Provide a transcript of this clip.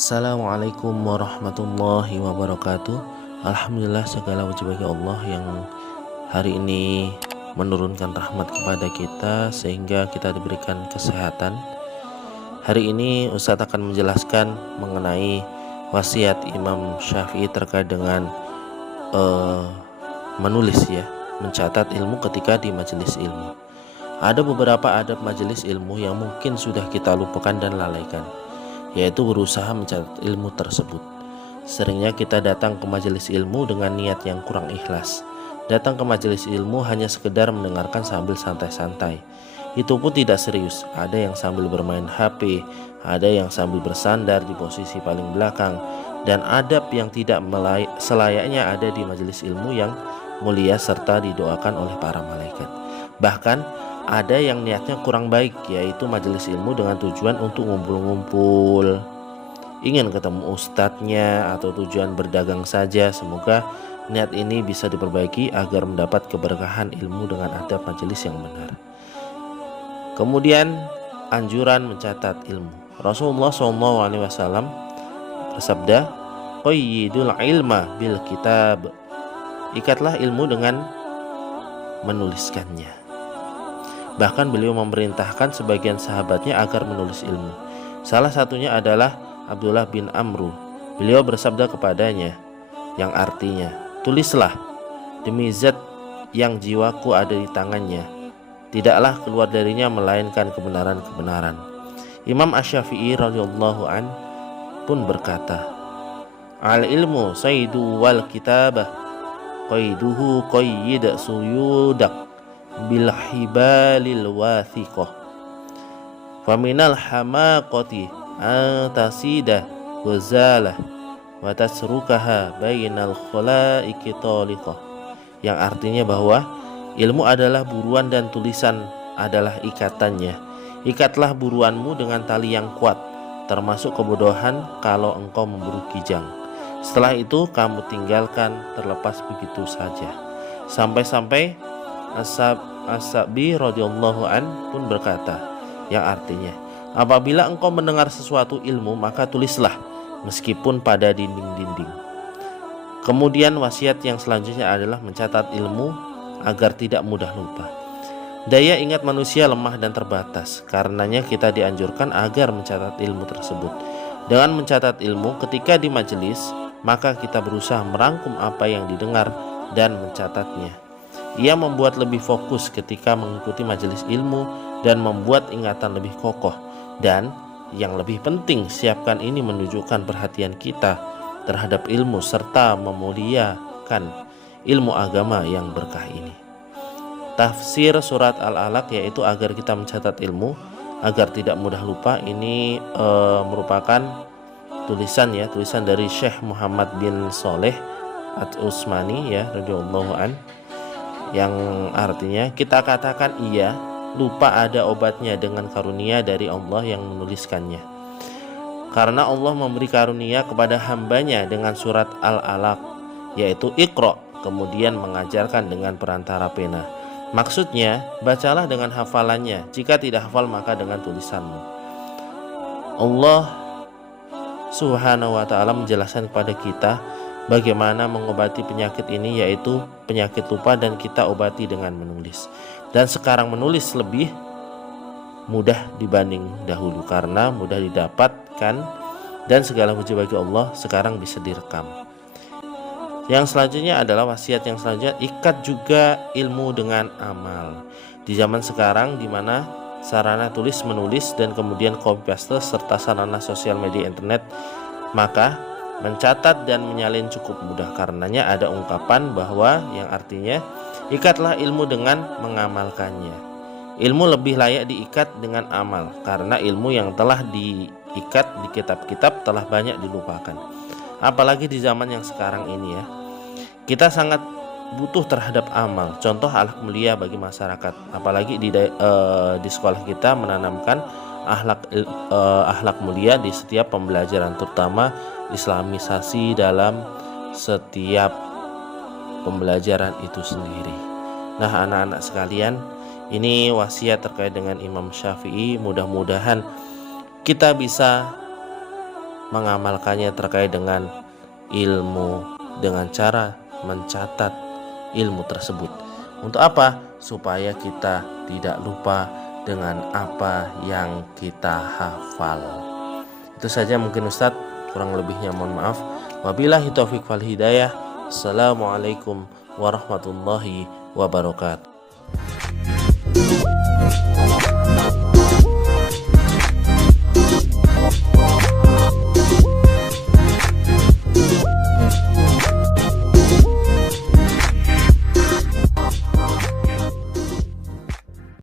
Assalamualaikum warahmatullahi wabarakatuh. Alhamdulillah, segala puji bagi Allah yang hari ini menurunkan rahmat kepada kita sehingga kita diberikan kesehatan. Hari ini Ustadz akan menjelaskan mengenai wasiat Imam Syafi'i terkait dengan menulis, mencatat ilmu ketika di majelis ilmu. Ada beberapa adab majelis ilmu yang mungkin sudah kita lupakan dan lalaikan, yaitu berusaha mencatat ilmu tersebut. Seringnya kita datang ke majelis ilmu dengan niat yang kurang ikhlas. Datang ke majelis ilmu hanya sekedar mendengarkan sambil santai-santai. Itu pun tidak serius. Ada yang sambil bermain HP, ada yang sambil bersandar di posisi paling belakang. Dan adab yang tidak selayaknya ada di majelis ilmu yang mulia serta didoakan oleh para malaikat. Bahkan ada yang niatnya kurang baik, yaitu majelis ilmu dengan tujuan untuk ngumpul-ngumpul, ingin ketemu ustadznya, atau tujuan berdagang saja. Semoga niat ini bisa diperbaiki agar mendapat keberkahan ilmu dengan adab majelis yang benar. Kemudian anjuran mencatat ilmu. Rasulullah SAW bersabda, "Qayyidul ilma bil kitab." Ikatlah ilmu dengan menuliskannya. Bahkan beliau memerintahkan sebagian sahabatnya agar menulis ilmu. Salah satunya adalah Abdullah bin Amru. Beliau bersabda kepadanya, yang artinya, "Tulislah, demi zat yang jiwaku ada di tangannya, tidaklah keluar darinya melainkan kebenaran-kebenaran." Imam Asy-Syafi'i radhiyallahu an pun berkata, "Al ilmu saydu wal kitabah, qayduhu qayyid suyudak bil hibalil wathiqah, faminal hamaqati antasida wazalah wa tasrukaha bainal khalaiki taliqah." Yang artinya bahwa ilmu adalah buruan dan tulisan adalah ikatannya. Ikatlah buruanmu dengan tali yang kuat, termasuk kebodohan kalau engkau memburu kijang. Setelah itu kamu tinggalkan terlepas begitu saja. Sampai-sampai As-Sa'bi radhiyallahu an pun berkata, yang artinya, apabila engkau mendengar sesuatu ilmu, maka tulislah meskipun pada dinding-dinding. Kemudian wasiat yang selanjutnya adalah mencatat ilmu agar tidak mudah lupa. Daya ingat manusia lemah dan terbatas, karenanya kita dianjurkan agar mencatat ilmu tersebut. Dengan mencatat ilmu ketika di majelis, maka kita berusaha merangkum apa yang didengar dan mencatatnya. Ia membuat lebih fokus ketika mengikuti majelis ilmu dan membuat ingatan lebih kokoh. Dan yang lebih penting, siapkan ini menunjukkan perhatian kita terhadap ilmu serta memuliakan ilmu agama yang berkah ini. Tafsir surat Al-Alaq, yaitu agar kita mencatat ilmu agar tidak mudah lupa, ini merupakan tulisan dari Syekh Muhammad bin Saleh Al-Utsmani radhiyallahu an, yang artinya, kita katakan iya, lupa ada obatnya dengan karunia dari Allah yang menuliskannya. Karena Allah memberi karunia kepada hambanya dengan surat Al-Alaq, yaitu Iqra, kemudian mengajarkan dengan perantara pena. Maksudnya, bacalah dengan hafalannya, jika tidak hafal maka dengan tulisanmu. Allah Subhanahu wa ta'ala menjelaskan kepada kita bagaimana mengobati penyakit ini, yaitu penyakit lupa, dan kita obati dengan menulis. Dan sekarang menulis lebih mudah dibanding dahulu karena mudah didapatkan, dan segala puji bagi Allah sekarang bisa direkam. Yang selanjutnya adalah wasiat yang selanjutnya, ikat juga ilmu dengan amal. Di zaman sekarang di mana sarana tulis menulis dan kemudian copy paste serta sarana sosial media internet, maka mencatat dan menyalin cukup mudah. Karenanya ada ungkapan bahwa yang artinya, ikatlah ilmu dengan mengamalkannya. Ilmu lebih layak diikat dengan amal, karena ilmu yang telah diikat di kitab-kitab telah banyak dilupakan. Apalagi di zaman yang sekarang ini kita sangat butuh terhadap amal, contoh akhlak mulia bagi masyarakat. Apalagi di sekolah kita menanamkan akhlak mulia di setiap pembelajaran, terutama islamisasi dalam setiap pembelajaran itu sendiri. Nah, anak-anak sekalian, ini wasiat terkait dengan Imam Syafi'i. Mudah-mudahan kita bisa mengamalkannya terkait dengan ilmu dengan cara mencatat ilmu tersebut. Untuk apa? Supaya kita tidak lupa dengan apa yang kita hafal. Itu saja mungkin Ustadz, kurang lebihnya mohon maaf. Wabillahi taufiq wal hidayah. Assalamualaikum warahmatullahi wabarakatuh.